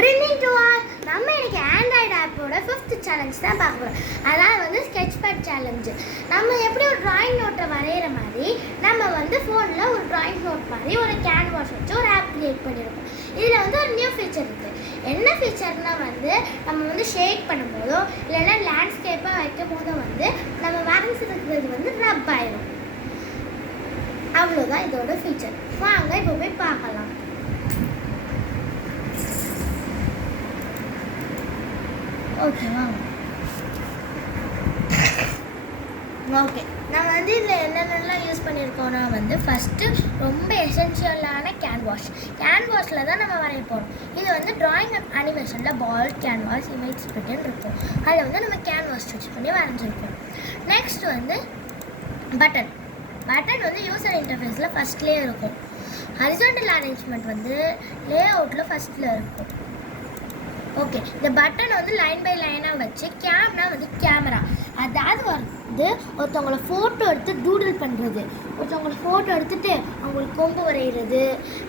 Good evening to all. நம்ம இன்னைக்கு Android ஆப்போட 5th சேலஞ்ச் தான் பார்க்க போகிறோம். அதாவது வந்து ஸ்கெட்ச் பேட் சேலஞ்சு. நம்ம எப்படி ஒரு ட்ராயிங் நோட்டை வரைகிற மாதிரி நம்ம வந்து ஃபோனில் ஒரு ட்ராயிங் நோட் மாதிரி ஒரு கேன்வாஸ் வச்சு ஒரு ஆப் க்ரியேட் பண்ணியிருக்கோம். இதில் வந்து ஒரு நியூ ஃபீச்சர் இருக்குது. என்ன ஃபீச்சர்னால் வந்து நம்ம வந்து ஷேக் பண்ணும்போதோ இல்லைன்னா லேண்ட்ஸ்கேப்பாக வைக்கும் போதோ வந்து நம்ம வரைஞ்சிருக்கிறது வந்து ரப் ஆயிடும். அவ்வளோதான் இதோட ஃபீச்சர். வாங்க இப்போ போய் பார்க்கலாம். ஓகேவா? ஓகே, நம்ம வந்து இதில் என்னென்னலாம் யூஸ் பண்ணியிருக்கோம்னா வந்து ஃபஸ்ட்டு ரொம்ப எசென்ஷியலான கேன்வாஸில் தான் நம்ம வரைய போகிறோம். இது வந்து ட்ராயிங் அனிமேஷனில் பால் கேன்வாஸ் இமேஜ் ஸ்பிரிட்னு இருக்கும். அதில் வந்து நம்ம கேன்வாஸ் யூஸ் பண்ணி வரைஞ்சிருக்கோம். நெக்ஸ்ட் வந்து பட்டன் வந்து யூசர் இன்டர்ஃபேஸில் ஃபஸ்ட்லேயே இருக்கும். ஹரிசாண்டல் அரேஞ்ச்மெண்ட் வந்து லே அவுட்டில் ஃபஸ்ட்டில் இருக்கும். ஓகே, இந்த பட்டன் வந்து லைன் பை லைனாக வச்சு கேமரா அதாவது வந்து ஒருத்தவங்களை ஃபோட்டோ எடுத்து டூடில் பண்ணுறது, ஒருத்தவங்களை ஃபோட்டோ எடுத்துகிட்டு அவங்களுக்கு கொம்பு வரைகிறது,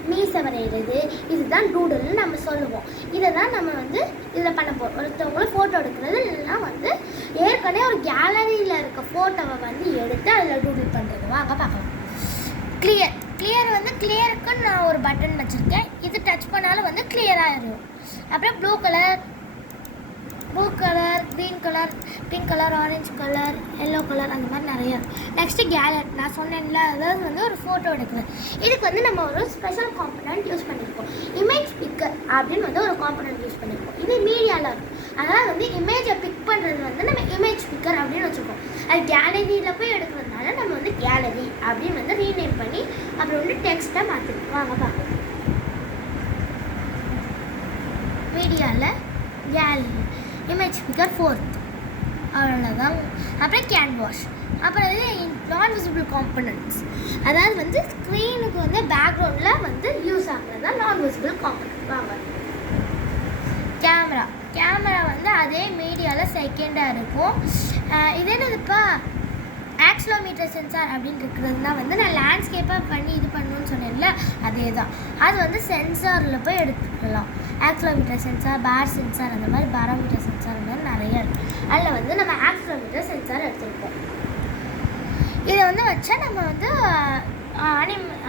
மீசை வரைகிறது, இதுதான் டூடில்னு நம்ம சொல்லுவோம். இதை தான் நம்ம வந்து இதில் பண்ண போகிறோம். ஒருத்தவங்களை ஃபோட்டோ எடுக்கிறது இல்லைன்னா வந்து ஏற்கனவே ஒரு கேலரியில் இருக்க ஃபோட்டோவை வந்து எடுத்து அதில் டூடில் பண்ணுறது. வாங்க பார்க்கலாம். கிளியர் வந்து கிளியருக்குன்னு நான் ஒரு பட்டன் வச்சுருக்கேன். இது டச் பண்ணாலும் வந்து கிளியராகிடும். அப்புறம் blue colour, green colour, pink colour, orange colour, yellow colour, அந்த மாதிரி நிறையா. நெக்ஸ்ட்டு கேலரி நான் சொன்னேன்ல, அதாவது வந்து ஒரு ஃபோட்டோ எடுக்கிறது. இதுக்கு வந்து நம்ம ஒரு ஸ்பெஷல் காம்பனண்ட் யூஸ் பண்ணியிருக்கோம். இமேஜ் பிக்கர் அப்படின்னு வந்து ஒரு காம்பனண்ட் யூஸ் பண்ணியிருக்கோம். இது மீடியாவில் இருக்கும். அதனால் வந்து இமேஜை பிக் பண்ணுறது வந்து நம்ம இமேஜ் பிக்கர் அப்படின்னு வச்சுருக்கோம். அது கேலரியில் போய் எடுக்கிறதுனால நம்ம வந்து கேலரி அப்படின்னு வந்து ரீநேம் பண்ணி அப்புறம் வந்து டெக்ஸ்ட்டை மாற்றிருக்கோம். வாங்க பார்க்கலாம். மீடியாவில் கேலரி, இமேஜ் பிக்கர் 4th, அவ்வளோதான். அப்புறம் கேன்வாஸ், அப்புறம் இது நான் விசிபிள் காம்பனன்ட்ஸ், அதாவது வந்து ஸ்க்ரீனுக்கு வந்து பேக்ரவுண்டில் வந்து யூஸ் ஆகிறது தான் நான் விசிபிள் காம்பனன்ட். வாங்க. கேமரா வந்து அதே மீடியாவில் செகண்டாக இருக்கும். இது என்னதுப்பா ஆக்சிலோமீட்டர் சென்சார் அப்படின்னு இருக்கிறதுனா வந்து நான் லேண்ட்ஸ்கேப்பாக பண்ணி இது பண்ணணும்னு சொன்னேன்ல, அதே தான். அது வந்து சென்சாரில் போய் எடுத்துக்கலாம். ஆக்சிலோமீட்டர் சென்சார், பேர் சென்சார், அந்த மாதிரி பாரோமீட்டர் சென்சார், அந்த மாதிரி நிறைய இருக்குது. அதில் வந்து நம்ம ஆக்சிலோமீட்டர் சென்சார் எடுத்துருக்கோம். இதை வந்து வச்சா நம்ம வந்து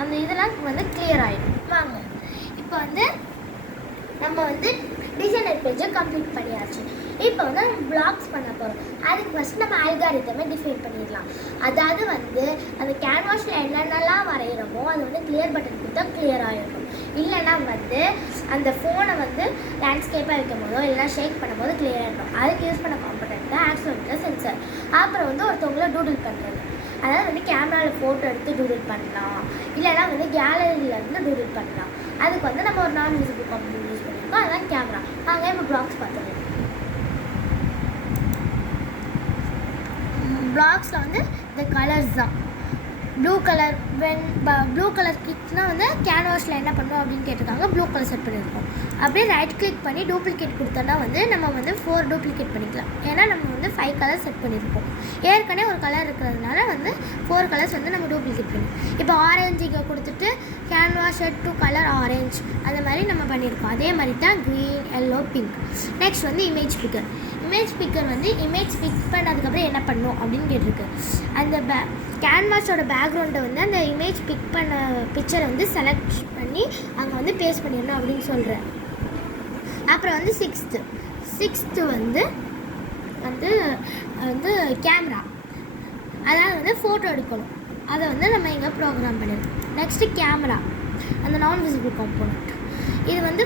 அந்த இதெல்லாம் வந்து கிளியர் ஆகிடும். வாங்க, இப்போ வந்து நம்ம வந்து டிசைனர் பேஜை கம்ப்ளீட் பண்ணியாச்சு. இப்போ வந்து நம்ம பிளாக்ஸ் பண்ண போகிறோம். அதுக்கு ஃபஸ்ட்டு நம்ம அல்காரிதமை டிஃபைன் பண்ணிடலாம். அதாவது வந்து அந்த கேன்வாஸில் என்னென்னலாம் வரைகிறோமோ அது வந்து கிளியர் பட்டன் கொடுத்தா கிளியர் ஆகிருக்கும். இல்லைன்னா வந்து அந்த ஃபோனை வந்து லேண்ட்ஸ்கேப்பாக வைக்கும் போதோ இல்லைனா ஷேக் பண்ணும்போது கிளியராக இருக்கும். அதுக்கு யூஸ் பண்ண காம்பனன்ட் தான் ஆக்சிலோமீட்டர் சென்சார். அப்புறம் வந்து ஒருத்தவங்கள டூடில் பண்ணுறது, அதாவது வந்து கேமராவில் ஃபோட்டோ எடுத்து டூடில் பண்ணலாம், இல்லைனா வந்து கேலரியிலேருந்து டூடில் பண்ணலாம். அதுக்கு வந்து நம்ம ஒரு நான் விசிபிள் காம்பனன்ட் யூஸ் பண்ணியிருக்கோம், அதுதான் கேமரா. நாங்கள் இப்போ பிளாக்ஸ் பார்த்துருக்கோம். பிளாக்ஸில் வந்து இந்த கலர்ஸ் தான். ப்ளூ கலர் கிளிக்னால் வந்து கேன்வாஸில் என்ன பண்ணுவோம் அப்படின்னு கேட்டிருக்காங்க. ப்ளூ கலர் செட் பண்ணியிருக்கோம். அப்படியே ரைட் கிளிக் பண்ணி டூப்ளிகேட் கொடுத்தோன்னா வந்து நம்ம வந்து 4 டூப்ளிகேட் பண்ணிக்கலாம். ஏன்னா நம்ம வந்து 5 கலர் செட் பண்ணியிருக்கோம். ஏற்கனவே ஒரு கலர் இருக்கிறதுனால வந்து 4 கலர்ஸ் வந்து நம்ம டூப்ளிகேட் பண்ணிடுவோம். இப்போ ஆரஞ்சு இங்கே கொடுத்துட்டு canvas set to colour orange, அந்த மாதிரி நம்ம பண்ணியிருக்கோம். அதே மாதிரி தான் க்ரீன், எல்லோ, பிங்க். நெக்ஸ்ட் வந்து இமேஜ் பிக்கர் வந்து இமேஜ் பிக் பண்ணதுக்கப்புறம் என்ன பண்ணும் அப்படின்னு கேட்டிருக்கு. அந்த கேன்வாஸோட பேக்ரவுண்டை வந்து அந்த இமேஜ் பிக் பண்ண பிக்சரை வந்து செலக்ட் பண்ணி அங்கே வந்து பேஸ்ட் பண்ணிடணும் அப்படின்னு சொல்கிறேன். அப்புறம் வந்து சிக்ஸ்த்து வந்து கேமரா, அதாவது வந்து ஃபோட்டோ எடுக்கணும். அதை வந்து நம்ம இங்கே ப்ரோக்ராம் பண்ணிடுவோம். நெக்ஸ்ட்டு கேமரா, அந்த நான் விசிபிள் காம்பனன்ட். இது வந்து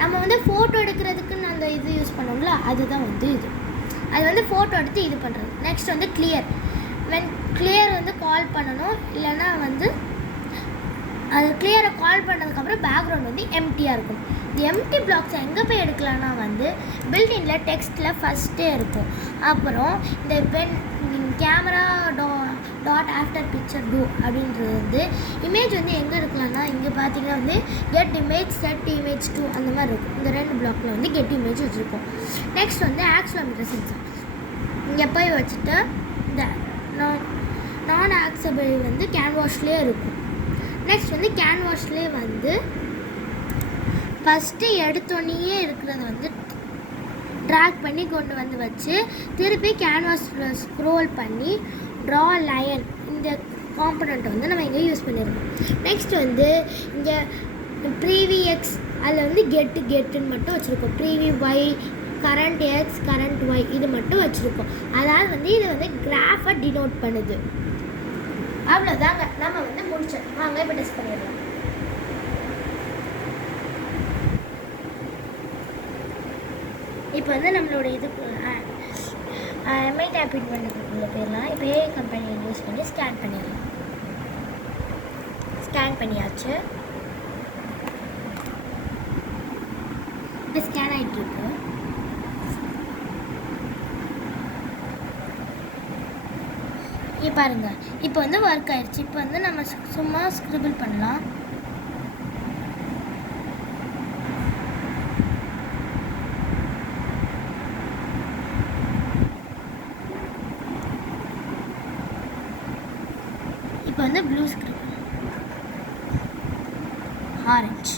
நம்ம வந்து ஃபோட்டோ எடுக்கிறதுக்குன்னு அந்த இது யூஸ் பண்ணோம்ல, அதுதான் வந்து இது. அது வந்து ஃபோட்டோ எடுத்து இது பண்ணுறது. நெக்ஸ்ட் வந்து கிளியர் வந்து கால் பண்ணணும். இல்லைன்னா வந்து அது கிளியரை கால் பண்ணதுக்கப்புறம் பேக்ரவுண்ட் வந்து எம்டியாக இருக்கும். இந்த எம்டி பிளாக்ஸ் எங்கே போய் எடுக்கலான்னா வந்து பில்டிங்கில் டெக்ஸ்ட்டில் ஃபஸ்ட்டே இருக்கும். அப்புறம் இந்த camera dot after picture to அப்படின்றது வந்து இமேஜ் வந்து எங்கே எடுக்கலாம்னா இங்கே பார்த்தீங்கன்னா வந்து கெட் இமேஜ், செட் இமேஜ் 2 அந்த மாதிரி இருக்கும். இந்த 2 பிளாக்கில் வந்து கெட் இமேஜ் வச்சுருக்கோம். நெக்ஸ்ட் வந்து ஆக்சிலோமீட்டர் சென்சார் இங்கே போய் வச்சுட்டு இந்த நான் ஆக்சபிள் வந்து கேன்வாஸ்லேயே இருக்கும். நெக்ஸ்ட் வந்து கேன்வாஸ்லேயே வந்து ஃபஸ்ட்டு எடுத்தோடனேயே இருக்கிறது வந்து ட்ராக் பண்ணி கொண்டு வந்து வச்சு திருப்பி கேன்வாஸில் ஸ்க்ரோல் பண்ணி ட்ரா லைன் இந்த காம்பனண்ட்டை வந்து நம்ம இங்கே யூஸ் பண்ணியிருக்கோம். நெக்ஸ்ட் வந்து இங்கே ப்ரீவி எக்ஸ் அதில் வந்து கெட்டுன்னு மட்டும் வச்சுருக்கோம். Prev y, current x, current y இது மட்டும் வச்சுருக்கோம். அதாவது வந்து இது வந்து கிராஃபை டினோட் பண்ணுது. அவ்வளோதாங்க, நம்ம வந்து முடிச்சோம். வாங்க இப்போ டெஸ்ட் பண்ணிடலாம். இப்போ வந்து நம்மளோட இதுக்கு எம்ஐ டேப்பிங் பண்ணுறதுக்குள்ள போயிடலாம். இப்போ ஏஐ கம்பெனியை யூஸ் பண்ணி ஸ்கேன் பண்ணிடலாம். ஸ்கேன் பண்ணியாச்சு. இப்போ ஸ்கேன் ஆகிட்டுருக்கு. இங்கே பாருங்கள், இப்போ வந்து ஒர்க் ஆயிடுச்சு. இப்போ வந்து நம்ம சும்மா ஸ்க்ரிபிள் பண்ணலாம். இப்போ வந்து ப்ளூ ஸ்க்ரிபிள், ஆரஞ்சு.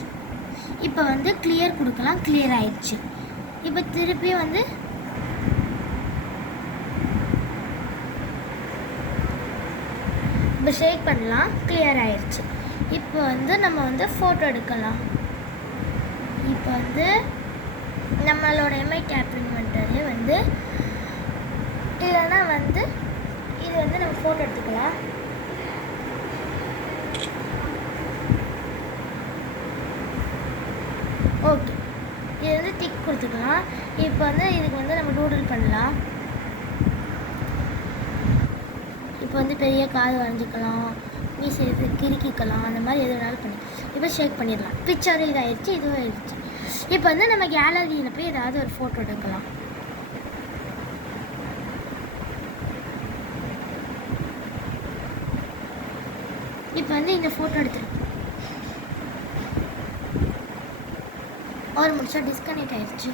இப்போ வந்து கிளியர் கொடுக்கலாம். கிளியர் ஆயிடுச்சு. இப்போ திருப்பி வந்து இப்போ ஷேக் பண்ணலாம். கிளியர் ஆயிடுச்சு. இப்போ வந்து நம்ம வந்து ஃபோட்டோ எடுக்கலாம். இப்போ வந்து நம்மளோட எம்ஐ டேப்பிங் பண்ணுறதே வந்து இல்லைன்னா வந்து இது வந்து நம்ம ஃபோட்டோ எடுத்துக்கலாம். ஓகே, இது வந்து டிக் கொடுத்துக்கலாம். இப்போ வந்து இதுக்கு வந்து நம்ம டூடில் பண்ணலாம். இப்போ வந்து பெரிய காது வரைஞ்சிக்கலாம், மீசை இது கிறுக்கிக்கலாம், அந்த மாதிரி எது வேணாலும் பண்ணி இப்போ ஷேக் பண்ணிடலாம். பிக்சரும் இதாகிடுச்சு, இதுவும் ஆயிடுச்சு. இப்போ வந்து நம்ம கேலரியில் போய் ஏதாவது ஒரு ஃபோட்டோ எடுக்கலாம். இப்போ வந்து இந்த ஃபோட்டோ எடுத்துருக்கோம். ஒரு நிமிஷம் டிஸ்கனெக்ட் ஆயிடுச்சு.